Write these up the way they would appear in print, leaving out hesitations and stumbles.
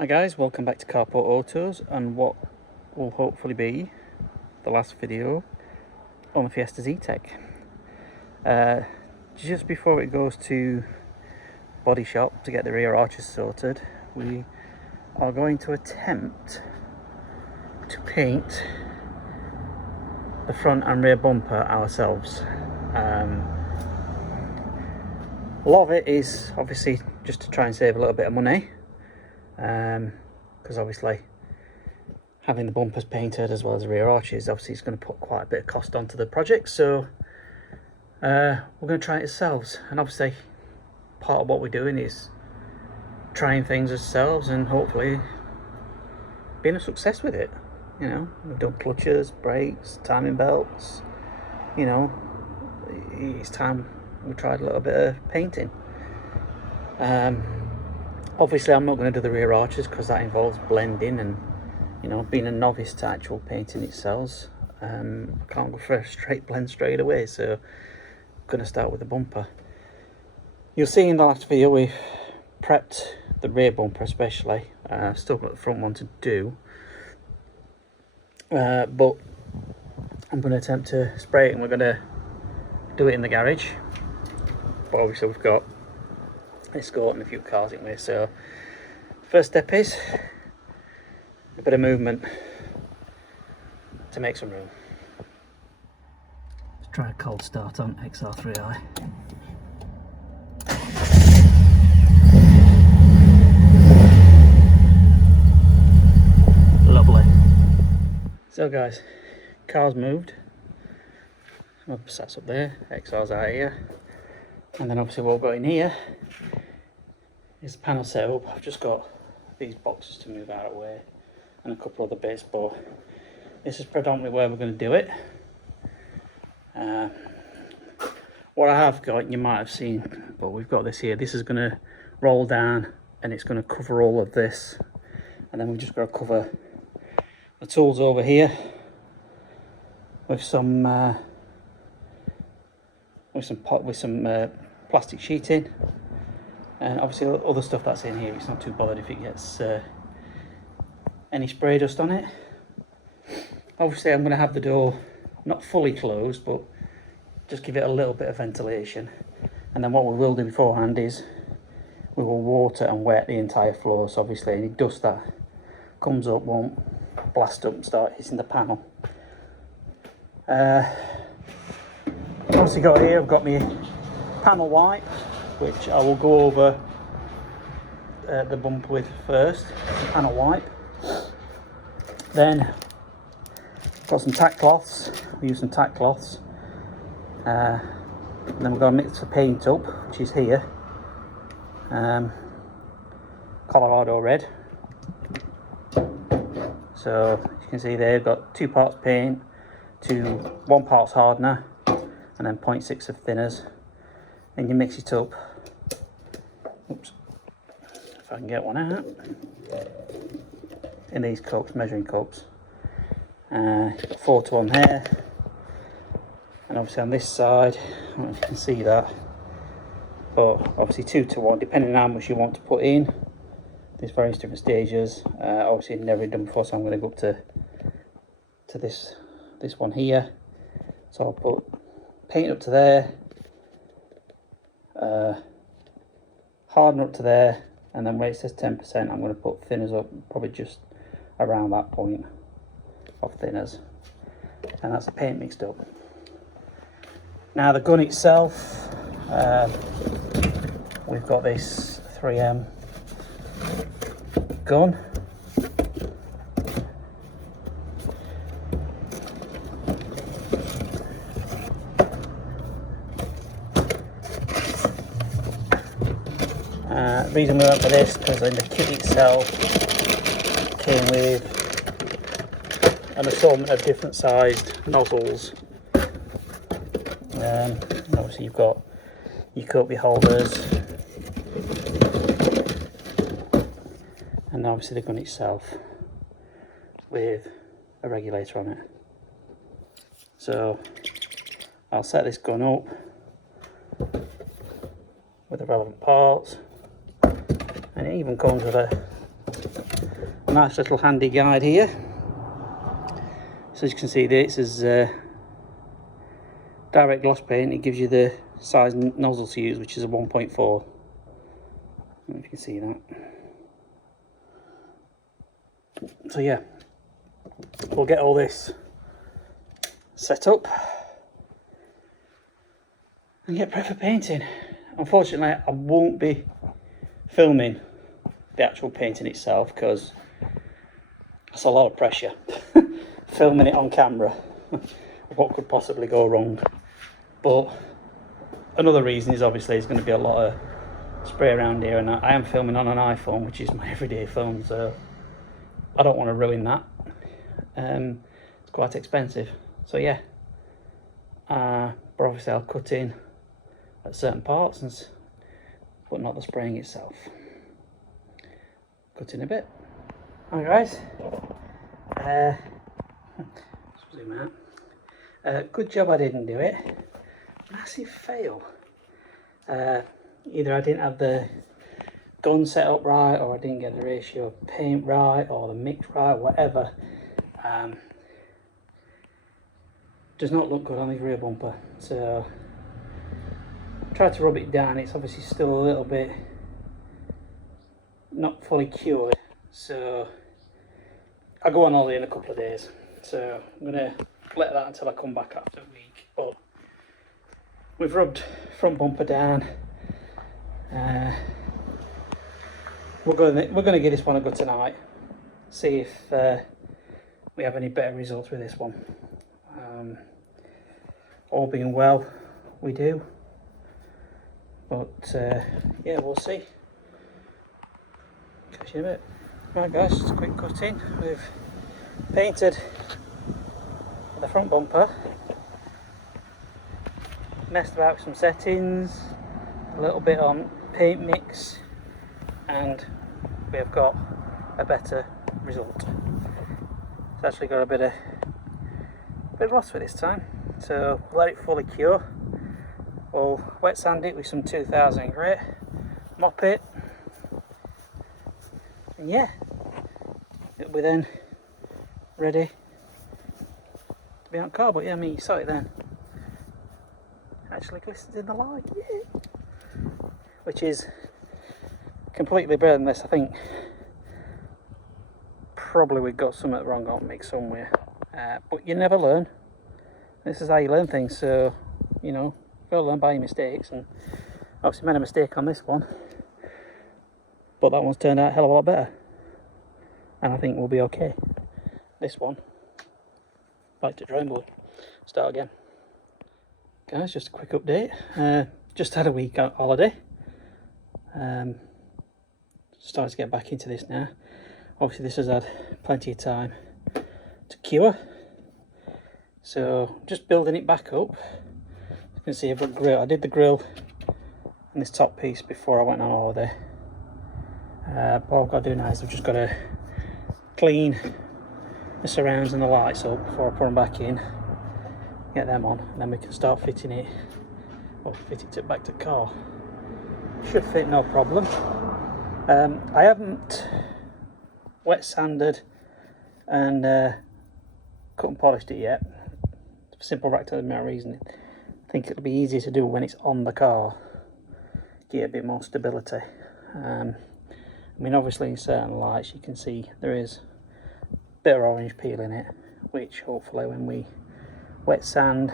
Hi guys, welcome back to Carport Autos and what will hopefully be the last video on the Fiesta Zetec. Just before it goes to body shop to get the rear arches sorted, we are going to attempt to paint the front and rear bumper ourselves. A lot of it is obviously just to try and save a little bit of money, because obviously having the bumpers painted as well as the rear arches, obviously it's going to put quite a bit of cost onto the project, so we're going to try it ourselves. And obviously part of what we're doing is trying things ourselves and hopefully being a success with it. You know, we've done clutches, brakes, timing belts. You know, it's time we tried a little bit of painting. Obviously I'm not going to do the rear arches because that involves blending and, you know, being a novice to actual painting itself, I can't go for a straight blend straight away, so I'm going to start with the bumper. You'll see in the last video we've prepped the rear bumper especially. Still got the front one to do, but I'm going to attempt to spray it and we're going to do it in the garage. But obviously we've got escort and a few cars in there, so first step is a bit of movement to make some room. Let's try a cold start on XR3i. Lovely. So guys, car's moved. That's up there, XR's out here, and then obviously what we've got in here is the panel set up. I've just got these boxes to move out of the way and a couple other bits, but this is predominantly where we're going to do it. What I have got, you might have seen, but we've got this here. This is going to roll down and it's going to cover all of this, and then we've just got to cover the tools over here with some plastic sheeting. And obviously other stuff that's in here, it's not too bothered if it gets any spray dust on it. Obviously I'm going to have the door not fully closed, but just give it a little bit of ventilation. And then what we will do beforehand is we will water and wet the entire floor, so obviously any dust that comes up won't blast up and start hitting the panel. Obviously got here, I've got my panel wipe, which I will go over the bumper with first, panel wipe. Then got some tack cloths, we use some tack cloths. And then we've got to mix the paint up, which is here. Colorado red. So as you can see there, you've got 2 parts paint, 1 part's hardener, and then 0.6 of thinners. And you mix it up. Oops, if I can get one out. In these cups, measuring cups. 4 to 1 there. And obviously on this side, I don't know if you can see that, but obviously 2 to 1, depending on how much you want to put in. There's various different stages. Obviously never done before, so I'm going to go up to this one here. So I'll put paint up to there, harden up to there, and then where it says 10%, I'm going to put thinners up, probably just around that point of thinners, and that's the paint mixed up. Now the gun itself, we've got this 3M gun. The reason we went for this, because in the kit itself came with an assortment of different sized nozzles. Obviously you've got your copy holders, and obviously the gun itself with a regulator on it. So I'll set this gun up with the relevant parts, and it even comes with a a nice little handy guide here. So as you can see, this is direct gloss paint. It gives you the size nozzle to use, which is a 1.4. I don't know if you can see that. So yeah, we'll get all this set up and get prepped for painting. Unfortunately, I won't be filming the actual painting itself because that's a lot of pressure. Filming it on camera, what could possibly go wrong? But another reason is obviously there's going to be a lot of spray around here, and I am filming on an iPhone, which is my everyday phone, so I don't want to ruin that. It's quite expensive, so yeah. But obviously I'll cut in at certain parts, but not the spraying itself. Cut in a bit. Hi guys. Zoom out. Good job I didn't do it. Massive fail. Either I didn't have the gun set up right, or I didn't get the ratio of paint right, or the mix right, whatever. Does not look good on the rear bumper. So try to rub it down. It's obviously still a little bit not fully cured, so I'll go on holiday in a couple of days, so I'm gonna let that until I come back after a week. But we've rubbed front bumper down. We're gonna give this one a go tonight, see if we have any better results with this one. All being well, we do, but yeah, we'll see. Catch you in a bit. Right guys, just a quick cut in. We've painted the front bumper, messed about with some settings, a little bit on paint mix, and we have got a better result. It's actually got a bit of gloss for this time, so we'll let it fully cure. We'll wet sand it with some 2000 grit, mop it, and yeah, it'll be then ready to be on car. But yeah, I mean, you saw it then. It actually glistens in the light, yeah. Which is completely better than this. I think probably we've got something wrong on mix somewhere, but you never learn. This is how you learn things, so you know, you've got to learn by your mistakes, and obviously made a mistake on this one, but that one's turned out a hell of a lot better, and I think we'll be okay. This one, back to drawing board, start again. Guys, just a quick update. Just had a week on holiday. Starting to get back into this now. Obviously this has had plenty of time to cure, so just building it back up. You can see I've got grill. I did the grill and this top piece before I went on holiday. What I've got to do now is I've just got to clean the surrounds and the lights up before I put them back in, get them on, and then we can start fitting it, or fit it back to the car. Should fit no problem. I haven't wet sanded and cut and polished it yet, for simple practical reason. I think it'll be easier to do when it's on the car, get a bit more stability. I mean, obviously in certain lights you can see there is a bit of orange peel in it, which hopefully when we wet sand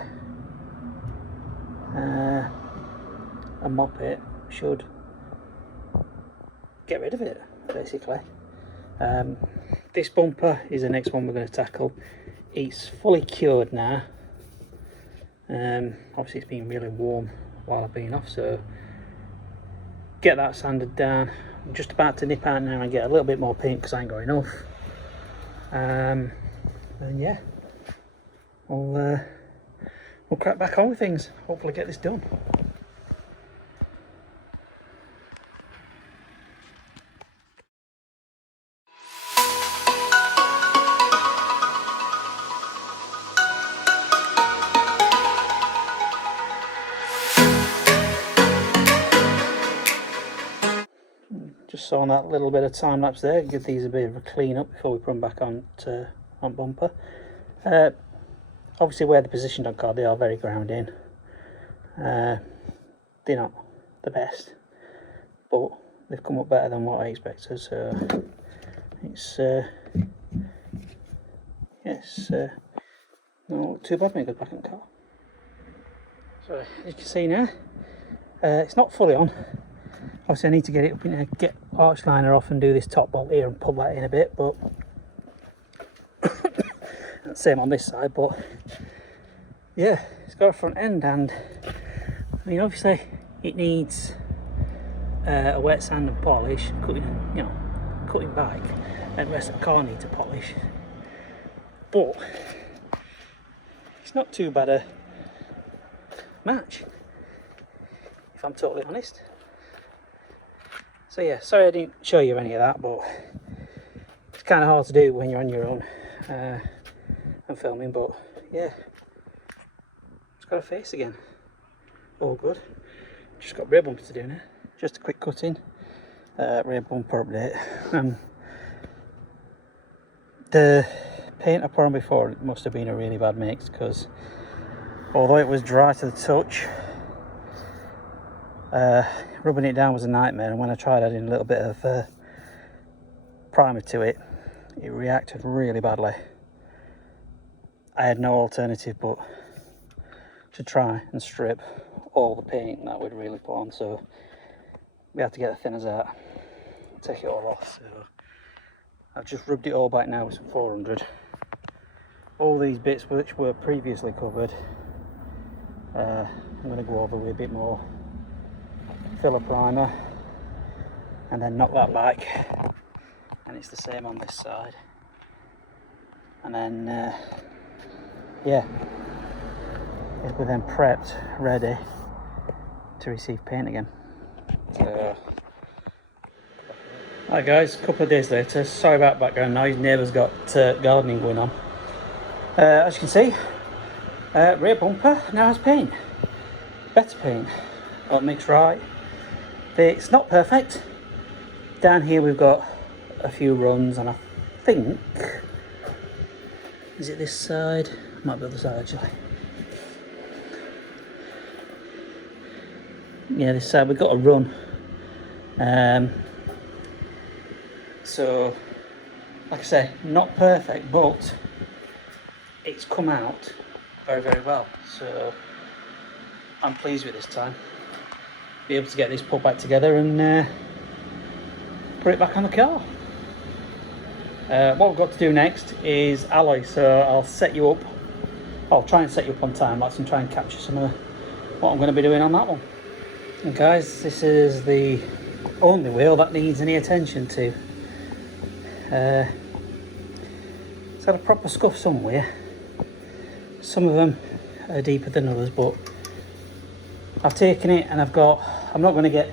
and mop it should get rid of it, basically. This bumper is the next one we're going to tackle. It's fully cured now. Obviously it's been really warm while I've been off, so get that sanded down. I'm just about to nip out now and get a little bit more paint because I ain't got enough. And yeah, we'll crack back on with things, hopefully get this done. just on that little bit of time lapse there, give these a bit of a clean up before we put them back on bumper. Obviously where they're positioned on car, they are very ground in. They're not the best, but they've come up better than what I expected, so it's yes, not too bad when you go back in the car. So as you can see now, it's not fully on. Obviously I need to get it up in there, get arch liner off and do this top bolt here and pull that in a bit, but same on this side. But yeah, it's got a front end, and I mean obviously it needs a wet sand and polish, cutting back, and the rest of the car needs a polish, but it's not too bad a match, if I'm totally honest. So yeah, sorry I didn't show you any of that, but it's kind of hard to do when you're on your own and filming. But yeah, it's got a face again, all good. Just got rear bumper to do now. Just a quick cutting, rear bumper update. The paint I put on before, it must have been a really bad mix, because although it was dry to the touch, rubbing it down was a nightmare, and when I tried adding a little bit of primer to it, it reacted really badly. I had no alternative but to try and strip all the paint that we'd really put on, so we had to get the thinners out, take it all off. So I've just rubbed it all back now with some 400. All these bits which were previously covered, I'm going to go over with a bit more filler primer and then knock that back, and it's the same on this side, and then yeah, we're then prepped, ready to receive paint again. So, hi guys, a couple of days later. Sorry about background noise, neighbour's got gardening going on. As you can see, rear bumper now has paint, better paint, got mixed right. It's not perfect. Down here we've got a few runs, and I think, is it this side? Might be the other side actually. Yeah, this side we've got a run. So, like I say, not perfect, but it's come out very, very well. So I'm pleased with this time. Be able to get this put back together and put it back on the car. What we've got to do next is alloy, so I'll set you up. I'll try and set you up on time lapse and try and capture some of what I'm going to be doing on that one. And guys, this is the only wheel that needs any attention to. It's had a proper scuff somewhere. Some of them are deeper than others, but I've taken it and I'm not going to get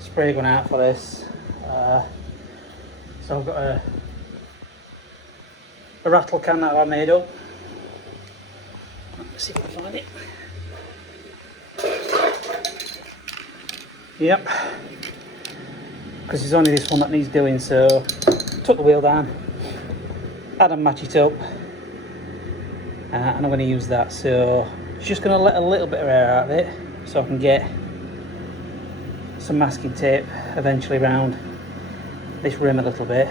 spray gun out for this, so I've got a rattle can that I made up. Let's see if I can find it. Yep, because there's only this one that needs doing, so took the wheel down, had to match it up, and I'm going to use that. So just going to let a little bit of air out of it so I can get some masking tape eventually around this rim a little bit.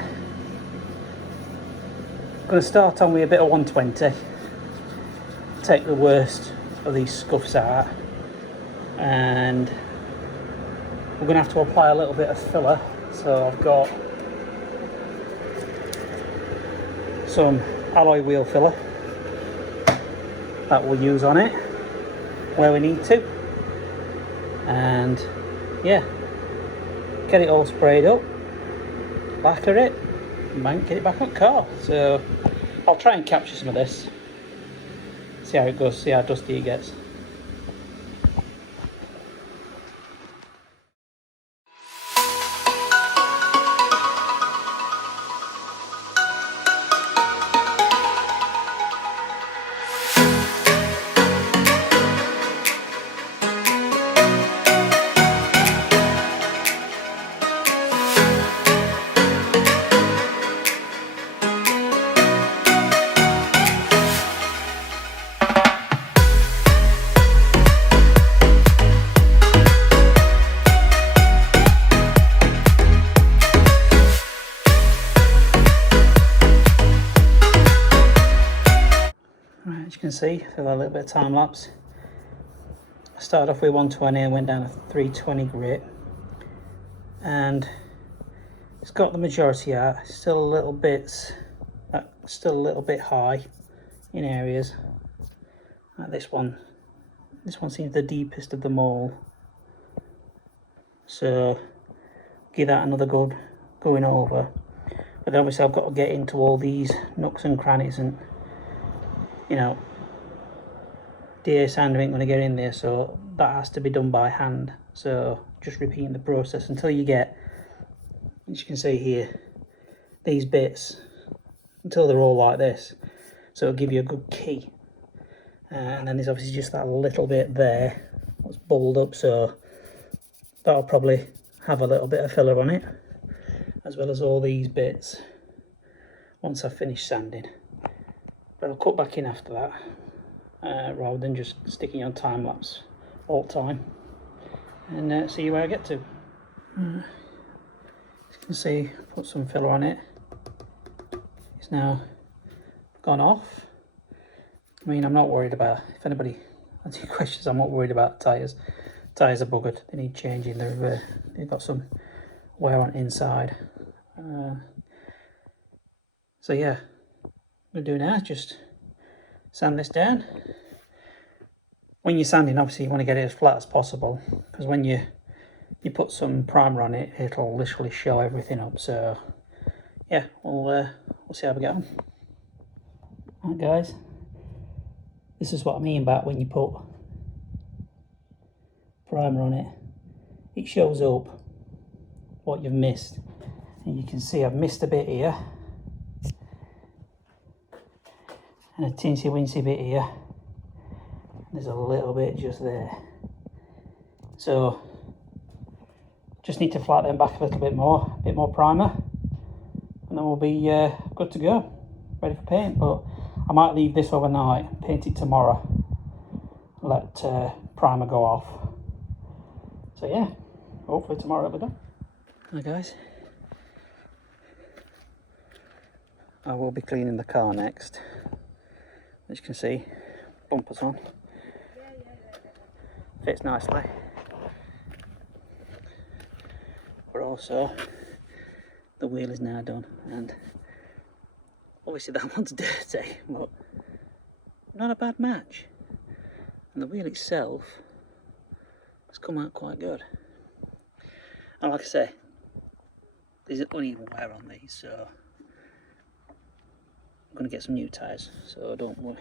I'm going to start on with a bit of 120, take the worst of these scuffs out, and we're going to have to apply a little bit of filler. So I've got some alloy wheel filler that we'll use on it where we need to, and yeah, get it all sprayed up, lacquer it, and get it back on the car. So I'll try and capture some of this, see how it goes, see how dusty it gets. see through that little bit of time lapse, I started off with 120 and went down to 320 grit, and it's got the majority out. Still a little bit high in areas. Like this one seems the deepest of them all. So give that another good going over. But then obviously I've got to get into all these nooks and crannies, and you know, DA sander ain't going to get in there, so that has to be done by hand. So just repeating the process until you get, as you can see here, these bits, until they're all like this. So it'll give you a good key. And then there's obviously just that little bit there that's bubbled up, so that'll probably have a little bit of filler on it, as well as all these bits once I've finished sanding. But I'll cut back in after that, rather than just sticking on time lapse all the time, and see where I get to. As you can see, put some filler on it. It's now gone off. I mean, I'm not worried about, if anybody has any questions, I'm not worried about the tyres. Tyres are buggered, they need changing. They've got some wear on inside. So yeah, what I'm going to do now is just sand this down. When you're sanding, obviously you want to get it as flat as possible, because when you put some primer on it, it'll literally show everything up. So yeah, we'll see how we get on. Alright guys, this is what I mean about when you put primer on it, it shows up what you've missed. And you can see I've missed a bit here, and a teensy wincy bit here. There's a little bit just there. So just need to flat them back a little bit more, primer, and then we'll be good to go, ready for paint. But I might leave this overnight, paint it tomorrow, let primer go off. So yeah, hopefully tomorrow it'll be done. Hi guys, I will be cleaning the car next. As you can see, bumpers on, fits nicely, but also the wheel is now done, and obviously that one's dirty, but not a bad match, and the wheel itself has come out quite good. And like I say, there's uneven wear on these, so I'm going to get some new tyres, so don't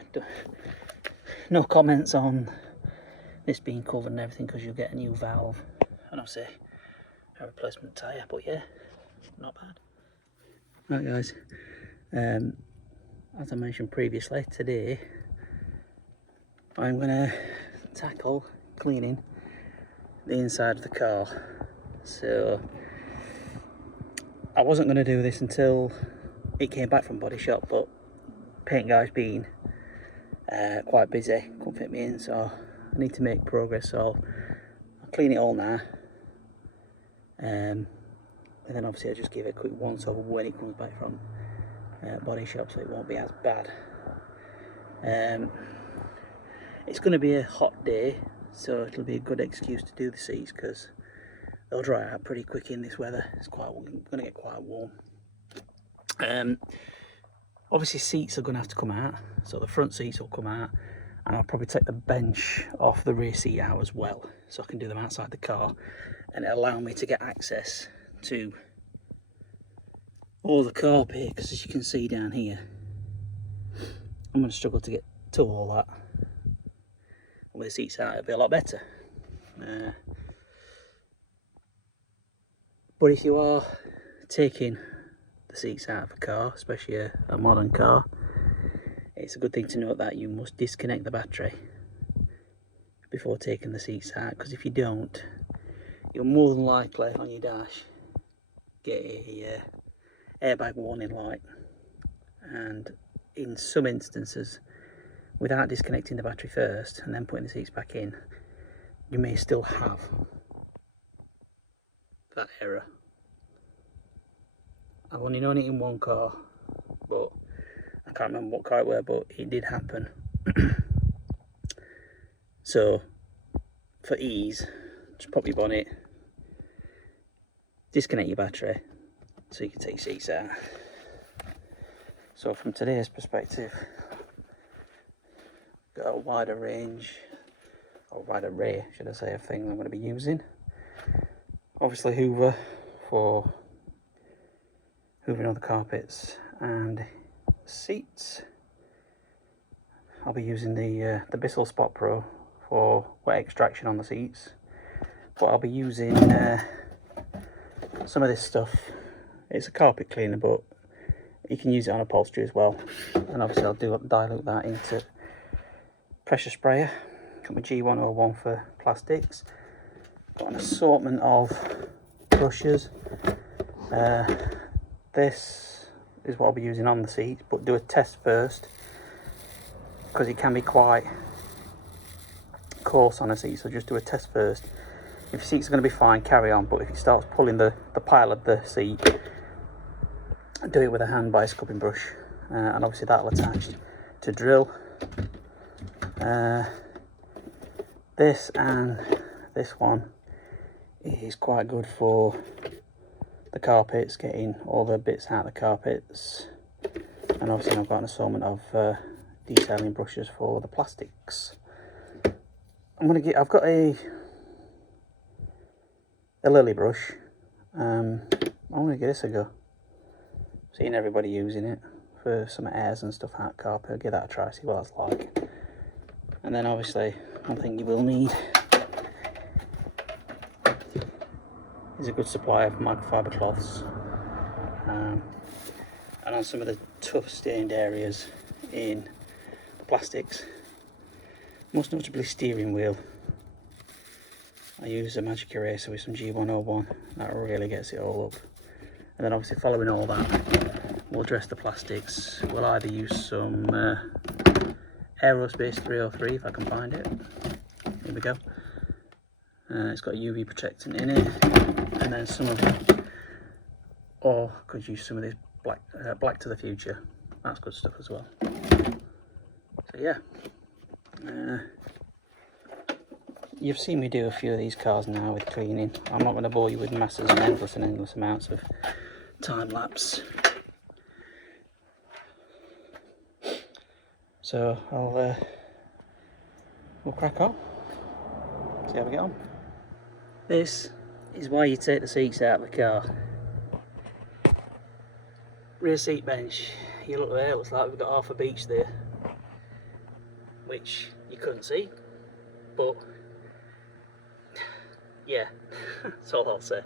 no comments on this being covered and everything, because you'll get a new valve and obviously a replacement tyre. But yeah, not bad. Right guys, as I mentioned previously, today I'm going to tackle cleaning the inside of the car. So I wasn't going to do this until it came back from body shop, but paint guy's been quite busy, couldn't fit me in, so I need to make progress. So I'll clean it all now, and then obviously I'll just give it a quick once over when it comes back from body shop, so it won't be as bad. It's going to be a hot day, so it'll be a good excuse to do the seats, because they'll dry out pretty quick in this weather. It's going to get quite warm. Obviously seats are going to have to come out, so the front seats will come out, and I'll probably take the bench off the rear seat out as well, so I can do them outside the car, and it'll allow me to get access to all the carpet here, because as you can see down here, I'm going to struggle to get to all that. With the seats out, it'll be a lot better. But if you are taking the seats out of a car, especially a modern car, it's a good thing to note that you must disconnect the battery before taking the seats out, because if you don't, you'll more than likely on your dash get a airbag warning light, and in some instances, without disconnecting the battery first and then putting the seats back in, you may still have that error. I've only known it in one car, but I can't remember what car it were, but it did happen. So for ease, just pop your bonnet, disconnect your battery so you can take your seats out. So from today's perspective, got a wider range, or wide array should I say, of things I'm going to be using. Obviously hoover for hoovering all the carpets and seats. I'll be using the Bissell Spot Pro for wet extraction on the seats, but I'll be using some of this stuff. It's a carpet cleaner, but you can use it on upholstery as well. And obviously I'll dilute that into pressure sprayer. Got my G101 for plastics. Got an assortment of brushes. This is what I'll be using on the seat, but do a test first, because it can be quite coarse on a seat, so just do a test first. If your seat's going to be fine, carry on, but if it starts pulling the pile of the seat, do it with a hand by a scubbing brush, and obviously that'll attach to drill. This and this one is quite good for the carpets, getting all the bits out of the carpets, and obviously I've got an assortment of detailing brushes for the plastics. I've got a lily brush. I'm gonna give this a go. Seeing everybody using it for some airs and stuff out carpet, I'll give that a try, see what that's like. And then obviously one thing you will need is a good supply of microfiber cloths, and on some of the tough stained areas in the plastics, most notably steering wheel, I use a magic eraser with some G101. That really gets it all up. And then obviously following all that, we'll dress the plastics. We'll either use some Aerospace 303 if I can find it. Here we go. It's got a UV protectant in it, and then some of it, or could use some of this black to the future. That's good stuff as well. So yeah, you've seen me do a few of these cars now with cleaning. I'm not going to bore you with masses and endless amounts of time lapse. So we'll crack on, see how we get on. This is why you take the seats out of the car. Rear seat bench, you look there, it looks like we've got half a beach there, which you couldn't see, but yeah, that's all I'll say.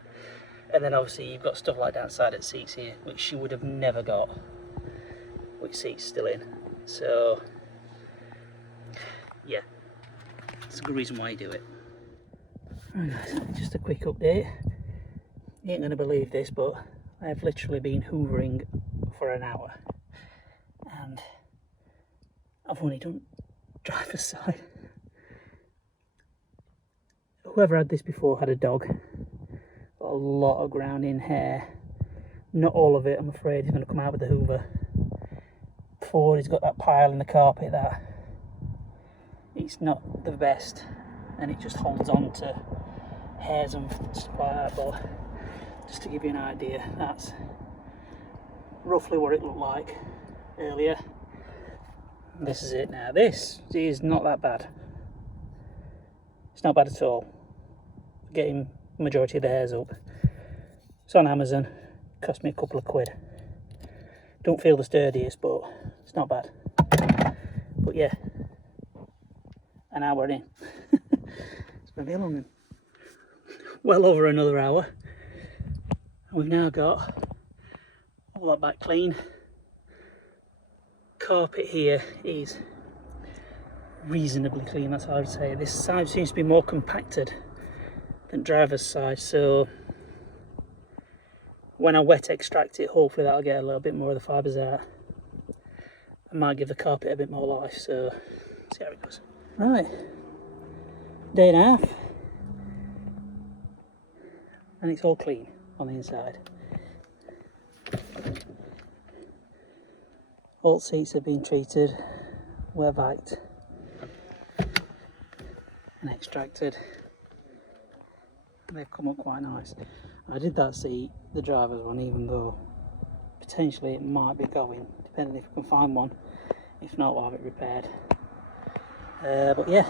And then obviously you've got stuff like down sided seats here, which you would have never got with seats still in. So yeah, that's a good reason why you do it. Right guys, just a quick update. You ain't gonna believe this, but I've literally been hoovering for an hour, and I've only done driver's side. Whoever had this before had a dog. Got a lot of ground in hair. Not all of it, I'm afraid, is going to come out with the hoover. Ford has got that pile in the carpet that it's not the best, and it just holds on to hairs and stuff like that. But just to give you an idea, that's roughly what it looked like earlier. This is it now. This is not that bad. It's not bad at all. Getting majority of the hairs up. It's on Amazon. Cost me a couple of quid. Don't feel the sturdiest, but it's not bad. But yeah, an hour in. It's going to be a long one. Well over another hour. And we've now got all that back clean. Carpet here is reasonably clean, that's how I would say. This side seems to be more compacted than driver's side, so when I wet extract it, hopefully that'll get a little bit more of the fibres out. I might give the carpet a bit more life, so see how it goes. Right, day and a half, and it's all clean on the inside. All seats have been treated, wear baked. and extracted. They've come up quite nice. I did that seat, the driver's one, even though potentially it might be going, depending if we can find one. If not, we'll have it repaired. But yeah.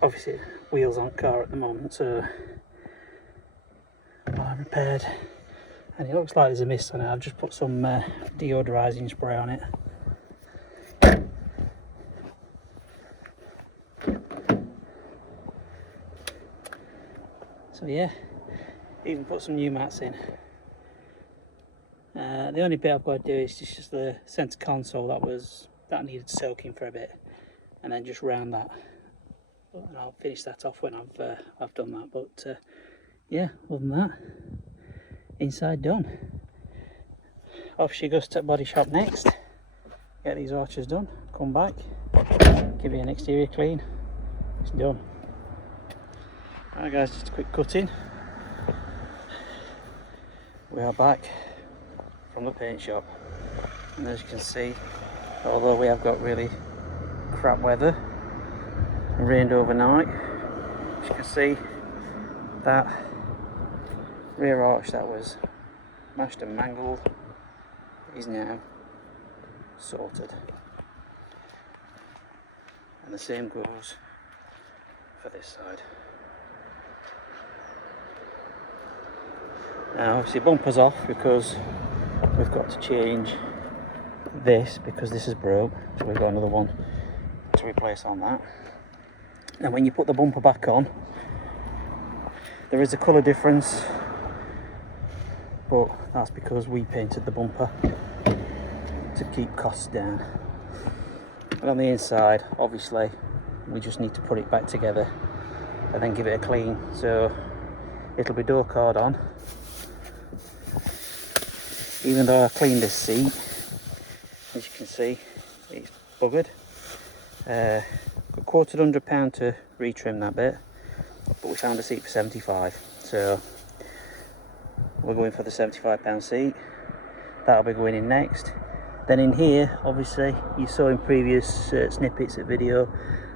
Obviously, wheels on car at the moment, so I'm repaired. And it looks like there's a mist on it. I've just put some deodorizing spray on it. So yeah, even put some new mats in. The only bit I've got to do is just the centre console that needed soaking for a bit, and then just round that. And I'll finish that off when I've done that. But yeah, other than that, inside done. Off she goes to the body shop next. Get these arches done. Come back, give it an exterior clean. It's done. Alright guys, just a quick cut in. We are back from the paint shop, and as you can see, although we have got really crap weather, it rained overnight, as you can see, that rear arch that was mashed and mangled is now sorted, and the same goes for this side. Now obviously bumper's off because we've got to change this because this is broke, so we've got another one to replace on that. And when you put the bumper back on, there is a colour difference, but that's because we painted the bumper to keep costs down. And on the inside, obviously, we just need to put it back together and then give it a clean. So it'll be door card on. Even though I cleaned this seat, as you can see, it's buggered. Got quoted £100 to retrim that bit, but we found a seat for 75, so we're going for the £75 seat. That'll be going in next. Then in here, obviously, you saw in previous snippets of video,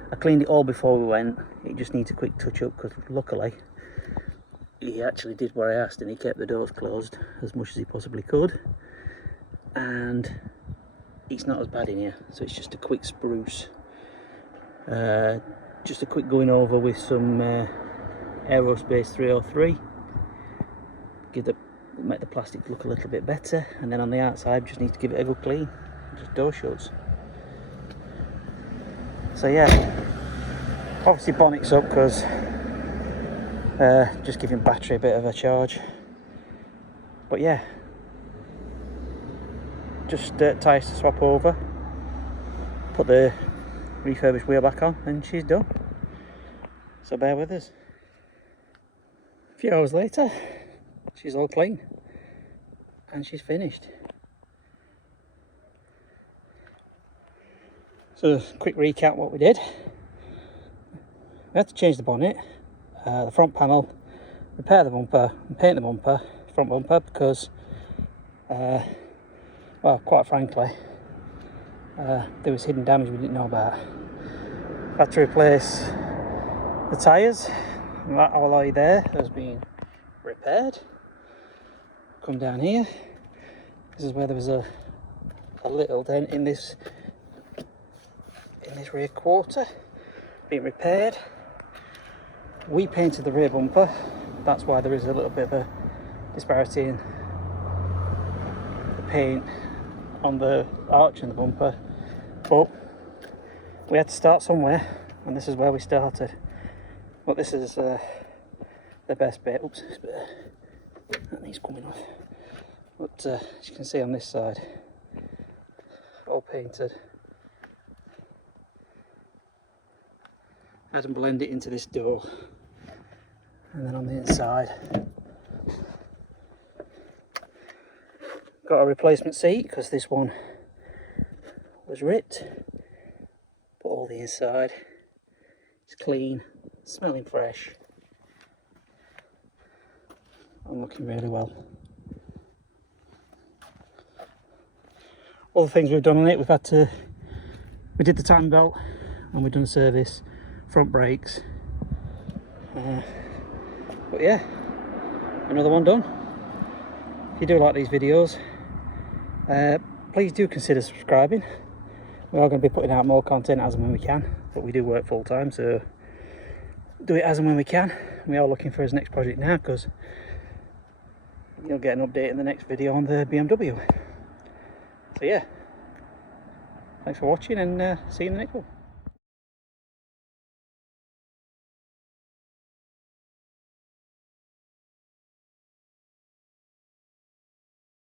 I cleaned it all before we went. It just needs a quick touch up because luckily he actually did what I asked, and he kept the doors closed as much as he possibly could, and it's not as bad in here, so it's just a quick spruce, just a quick going over with some Aerospace 303, make the plastic look a little bit better, and then on the outside just need to give it a good clean, just door shuts. So yeah, obviously bonnet's up because just giving battery a bit of a charge. But yeah, just tyres to swap over, put the refurbished wheel back on, and she's done. So bear with us. A few hours later, she's all clean and she's finished. So quick recap what we did. We had to change the bonnet, the front panel, repair the bumper and paint the bumper, front bumper, because well, quite frankly, there was hidden damage we didn't know about. Had to replace the tyres. That alloy there has been repaired. Come down here. This is where there was a little dent in this rear quarter. Been repaired. We painted the rear bumper. That's why there is a little bit of a disparity in the paint on the arch and the bumper, but we had to start somewhere, and this is where we started. But this is the best bit. Oops, that needs coming off. But as you can see on this side, all painted. I had to blend it into this door, and then on the inside got a replacement seat because this one was ripped, but all the inside is clean, smelling fresh. and looking really well. All the things we've done on it, we did the time belt, and we've done service, front brakes. But yeah, another one done. If you do like these videos, please do consider subscribing. We are going to be putting out more content as and when we can, but we do work full time, so do it as and when we can. We are looking for his next project now, because you'll get an update in the next video on the BMW. So yeah, thanks for watching, and see you in the next one.